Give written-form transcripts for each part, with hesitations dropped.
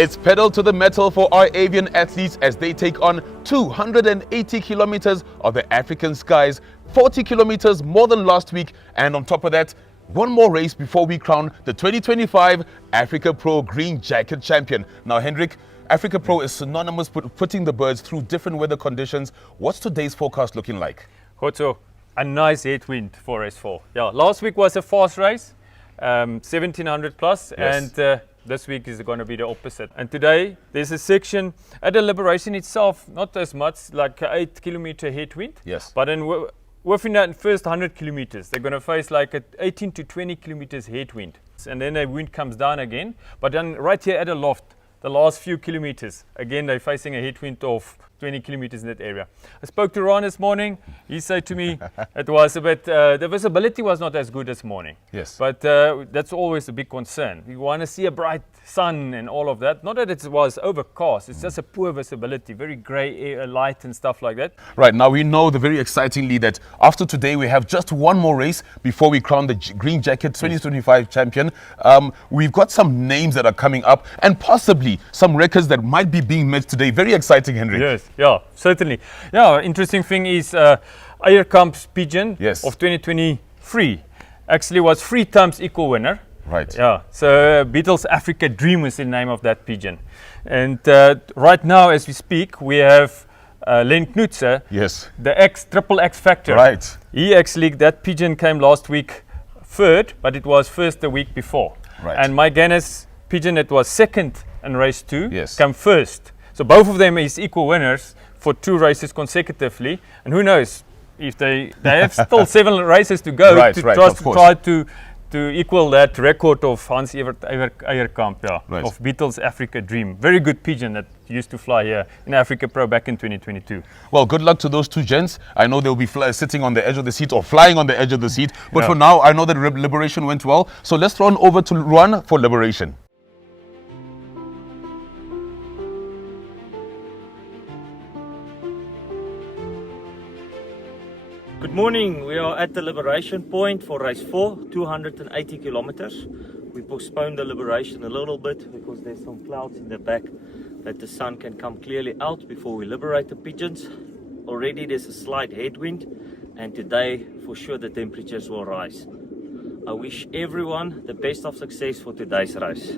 It's pedal to the metal for our avian athletes as they take on 280 kilometers of the African skies, 40 kilometers more than last week, and on top of that, one more race before we crown the 2025 Africa Pro Green Jacket Champion. Now, Hendrik, Africa Pro is synonymous with putting the birds through different weather conditions. What's today's forecast looking like? Hoto, a nice headwind for race 4. Yeah, last week was a fast race, 1700 plus, Yes. and this week is going to be the opposite. And today there's a section at the Liberation itself, not as much, like a 8 kilometer headwind. Yes. But then within that first 100 kilometers, they're going to face like a 18 to 20 kilometers headwind. And then the wind comes down again. But then right here at the loft, the last few kilometers, again, they're facing a headwind of 20 kilometers in that area. I spoke to Ron this morning. He said to me it was a bit, the visibility was not as good this morning. Yes. But that's always a big concern. We want to see a bright sun and all of that. Not that it was overcast, it's just a poor visibility, very grey air, light and stuff like that. Right, now we know very excitingly that after today we have just one more race before we crown the Green Jacket 2025 champion. We've got some names that are coming up and possibly some records that might be being met today. Very exciting, Hendrik. Yes, yeah, certainly. Yeah, interesting thing is Eierkamp's pigeon Yes. of 2023 actually was 3 times equal winner. Right. Yeah, so Beatles Africa Dream is the name of that pigeon. And right now, as we speak, we have Len Knutse, Yes. the triple X factor. Right. He actually, that pigeon came last week third, but it was first the week before. Right. And Mike Gannis pigeon that was second in race 2 Yes. came first. So both of them is equal winners for 2 races consecutively. And who knows, if they have still 7 races to go Right, to right, just of course. try to equal that record of Hans Evert Eierkamp, yeah, Right. of Beatles Africa Dream. Very good pigeon that used to fly here in Africa Pro back in 2022. Well, good luck to those two gents. I know they'll be sitting on the edge of the seat or flying on the edge of the seat. But Yeah. for now, I know that Liberation went well. So let's run over to Ruan for Liberation. Good morning. We are at the Liberation Point for race 4, 280 kilometers. We postponed the Liberation a little bit because there's some clouds in the back that the sun can come clearly out before we liberate the pigeons. Already there's a slight headwind, and today for sure the temperatures will rise. I wish everyone the best of success for today's race.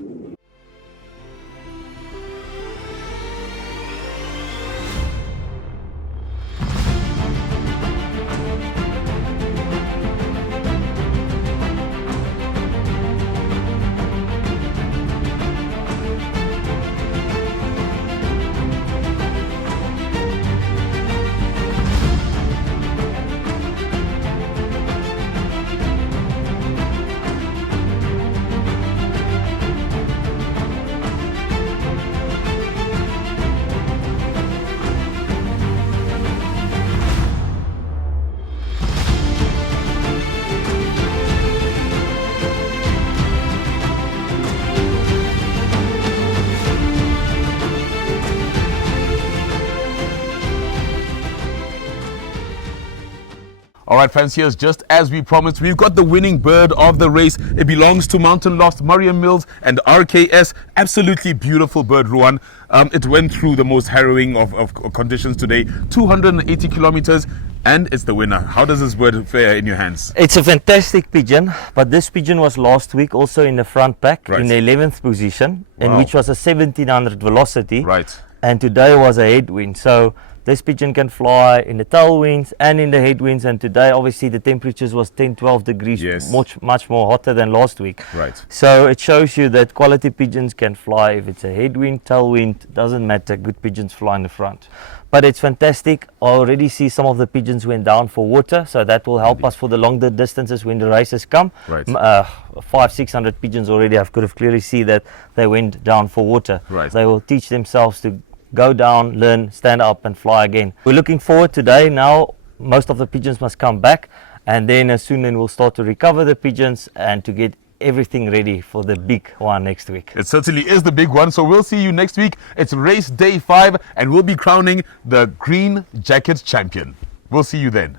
All right, fanciers, just as we promised, we've got the winning bird of the race. It belongs to Mountain Loft, Mariam Mills, and RKS. Absolutely beautiful bird, Ruan. It went through the most harrowing of conditions today, 280 kilometers, and it's the winner. How does this bird fare in your hands? It's a fantastic pigeon, but this pigeon was last week also in the front pack Right. in the 11th position, and Wow. which was a 1700 velocity. Right. And today was a headwind. So this pigeon can fly in the tailwinds and in the headwinds, and today obviously the temperatures was 10-12 degrees, Yes. much more hotter than last week. Right. So it shows you that quality pigeons can fly if it's a headwind, tailwind, doesn't matter, good pigeons fly in the front. But it's fantastic. I already see some of the pigeons went down for water, so that will help us for the longer distances when the races come. Right. 500-600 pigeons already, I could have clearly see that they went down for water. Right. They will teach themselves to go down, learn, stand up and fly again. We're looking forward today. Now most of the pigeons must come back, and then as soon as we'll start to recover the pigeons and to get everything ready for the big one next week. It certainly is the big one. So we'll see you next week. It's race day 5, and we'll be crowning the Green Jacket champion. We'll see you then.